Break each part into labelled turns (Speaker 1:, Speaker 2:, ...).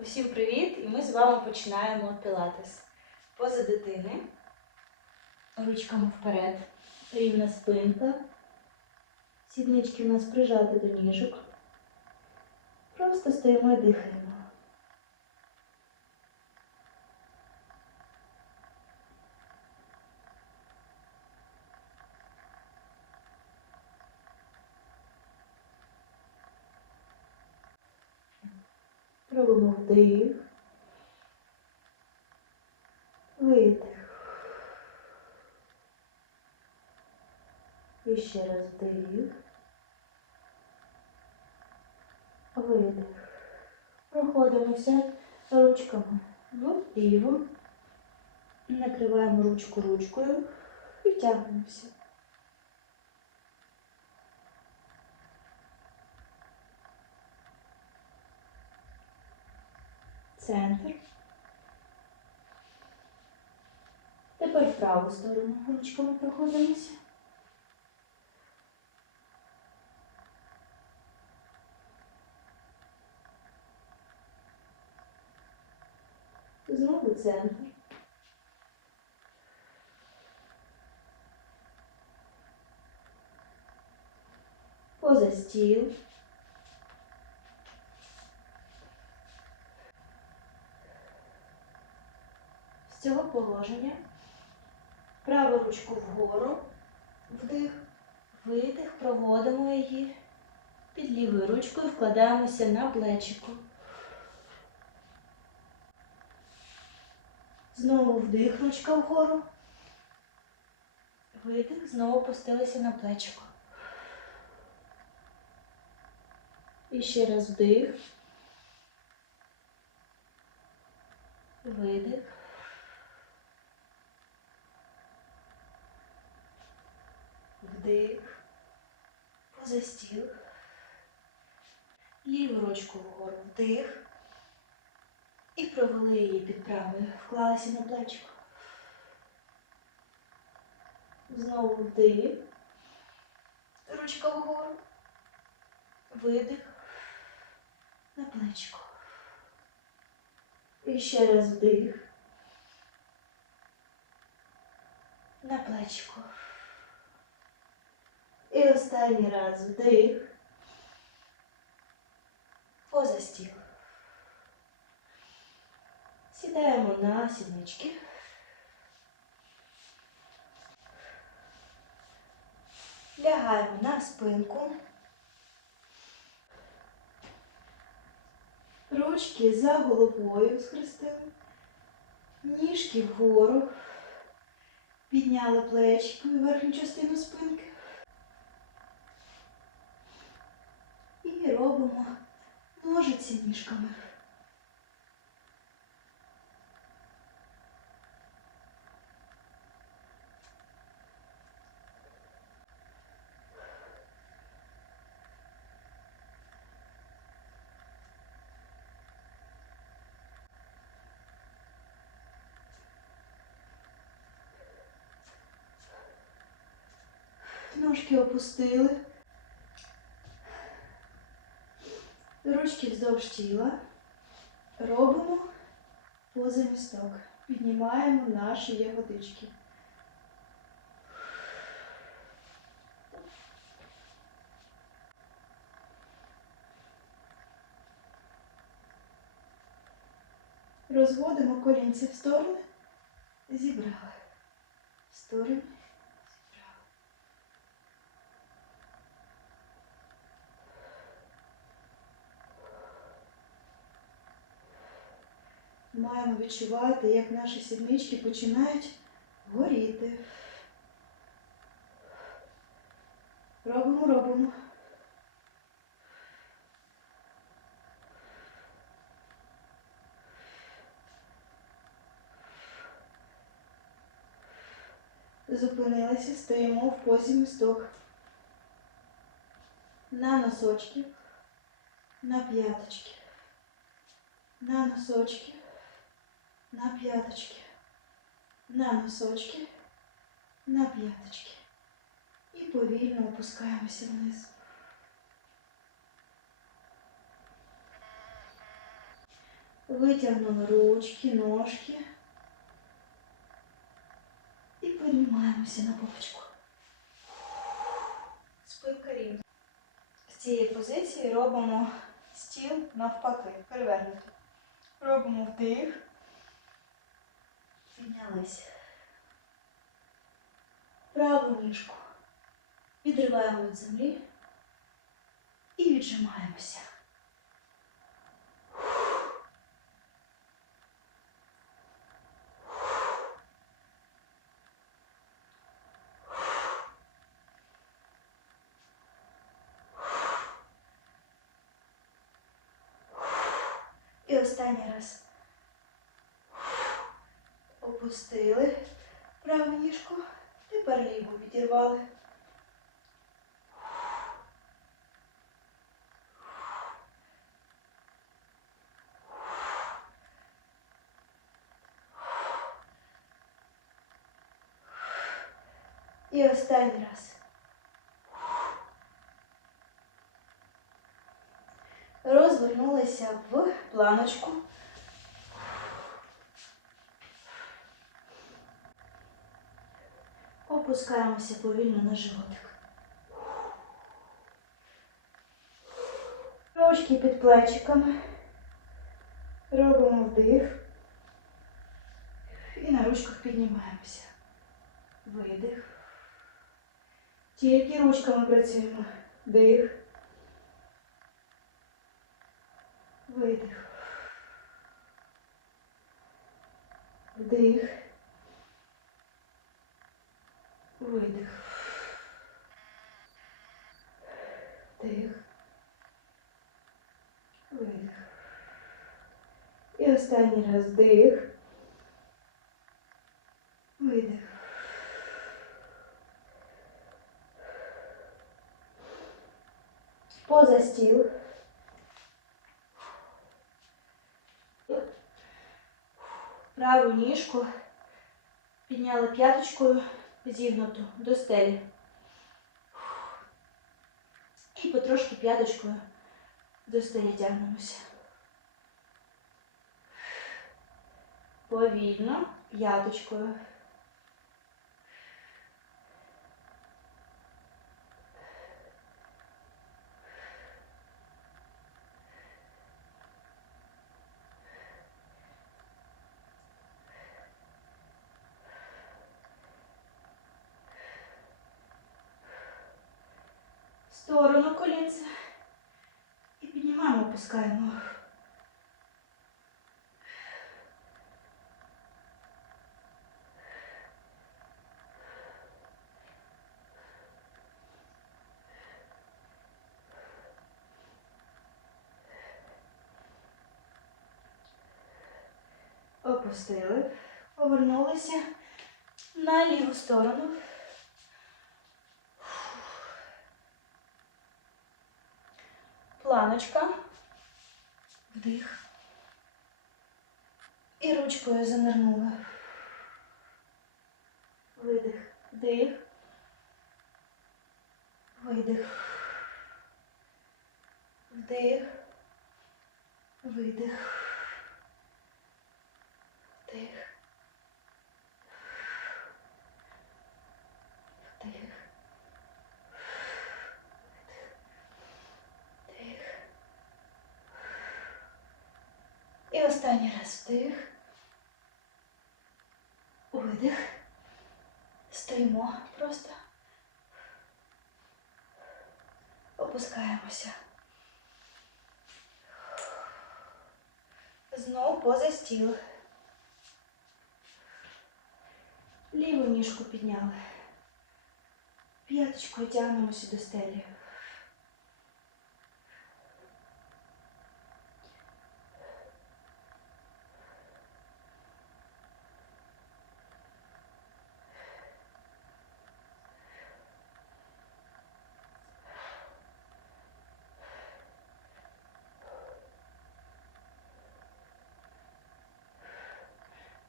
Speaker 1: Усім привіт! І ми з вами починаємо пілатес. Поза дитини. Ручками вперед. Рівна спинка. Сіднички у нас прижати до ніжок. Просто стоїмо і дихаємо. Робимо вдих. Видих. І ще раз вдих. Видих. Проходимося ручками вліво. Накриваємо ручку ручкою і тягнемося. Центр. Тепер в праву сторону ручками проходимося. Знову центр. Поза стіл. З цього положення праву ручку вгору, вдих, видих, проводимо її під лівою ручкою, вкладаємося на плечико. Знову вдих, ручка вгору. Видих, знову опустилися на плечико. І ще раз вдих. Видих. Вдих. Поза стіл. Ліву ручку вгору. Вдих. І провели її під правою. Вклалися на плечко. Знову вдих. Ручка вгору. Видих. На плечко. І ще раз вдих. На плечко. І останній раз вдих. Поза стіл. Сідаємо на сіднички. Лягаємо на спинку. Ручки за головою схрестили. Ніжки вгору. Підняли плечико і верхню частину спинки. І робимо ножиці ніжками. Ножки опустили. Ручки вздовж тіла. Робимо позамісток. Піднімаємо наші ягодички. Розводимо колінці в сторони. Зібрали. В сторони. Маємо відчувати, як наші сіднички починають горіти. Робимо, робимо. Зупинилися, стоїмо в позі місток. На носочки, на п'яточки, на носочки, на п'яточки, на носочки, на п'яточки. І повільно опускаємося вниз. Витягнули ручки, ножки. І піднімаємося на попочку. Спинка рівна. З цієї позиції робимо стіл навпаки, перевернути. Робимо вдих. Піднялись. Праву ніжку. Відриваємо від землі і віджимаємося. І останній раз. Опустили праву ніжку, тепер ліву підірвали. І останній раз. Розвернулися в планочку. Опускаємося повільно на животик. Ручки під плечиками. Робимо вдих. І на ручках піднімаємося. Видих. Тільки ручками працюємо. Дих. Видих. Вдих. Видих. Вдих. Видих. І останній раз вдих. Видих. Поза стіл. Праву ніжку підняли п'яточкою зігнуту до стелі. І потрошки п'яточкою до стелі тягнемося. Повільно п'яточкою. В сторону колінця. І піднімаємо, опускаємо. Опустили, повернулися на ліву сторону. Планочка. Вдих. І ручкою занирнула. Видих. Вдих. Видих. Вдих. Видих. Вдих. Вдих. І останній раз вдих. Видих. Стоїмо просто. Опускаємося. Знов поза стіл. Ліву ніжку підняли. П'яточкою тягнемося до стелі.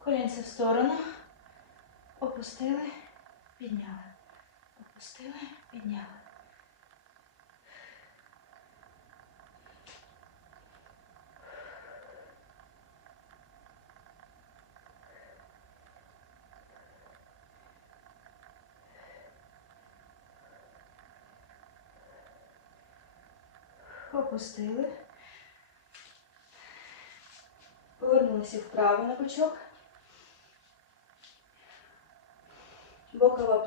Speaker 1: Колінці в сторону. Опустили, підняли. Опустили, підняли. Опустили. Повернулися вправо на бочок.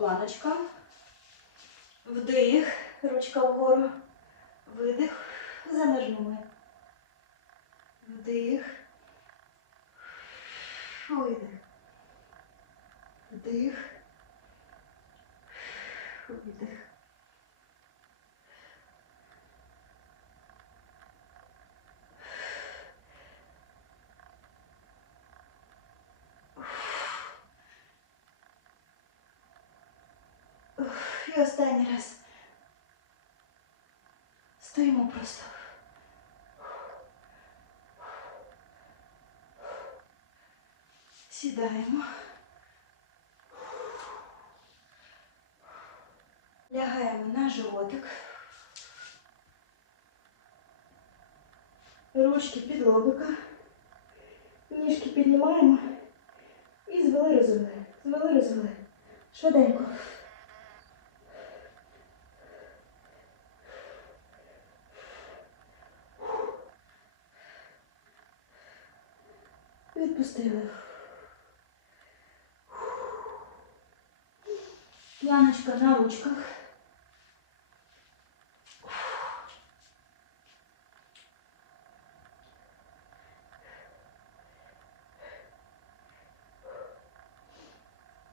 Speaker 1: Планочка. Вдих, ручка вгору. Видих. Занирнули. Вдих. Видих. Вдих. Видих. І останній раз. Стоїмо просто. Сідаємо. Лягаємо на животик. Ручки під лобика. Ніжки піднімаємо і звели розвели. Звели розвели. Швиденько. Відпустили. Планочка на ручках.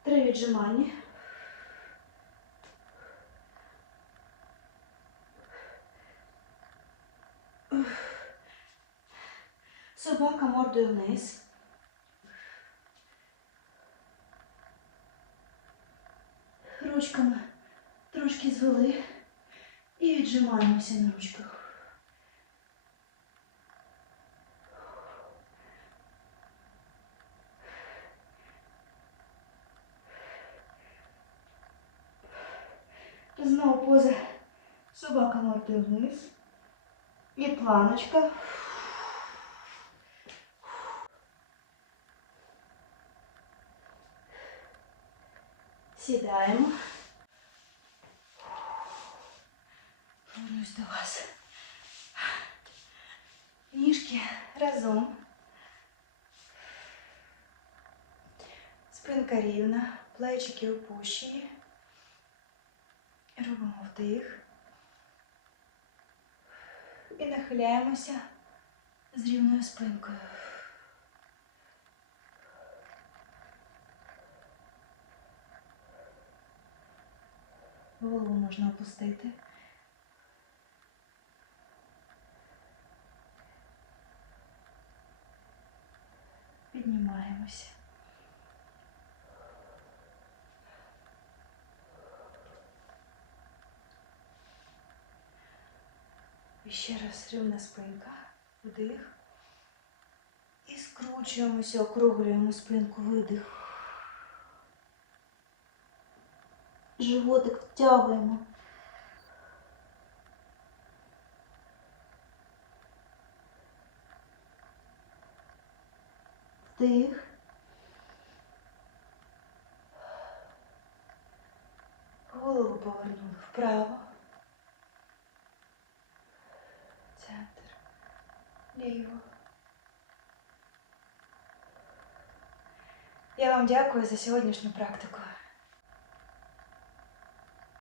Speaker 1: Три віджимання. Собака мордою вниз. Ручками трошки звели і віджимаємося на ручках. Знову поза собака мордою вниз. І планочка. Сідаємо. Повернусь до вас. Ніжки разом. Спинка рівна, плечики опущені. Робимо вдих. І нахиляємося з рівною спинкою. Голову можна опустити. Піднімаємося. І ще раз рівна спинка. Вдих. І скручуємося, округлюємо спинку, видих. Животик втягуємо. Вдих. Голову повернули вправо. Центр. Ліво. Я вам дякую за сьогоднішню практику.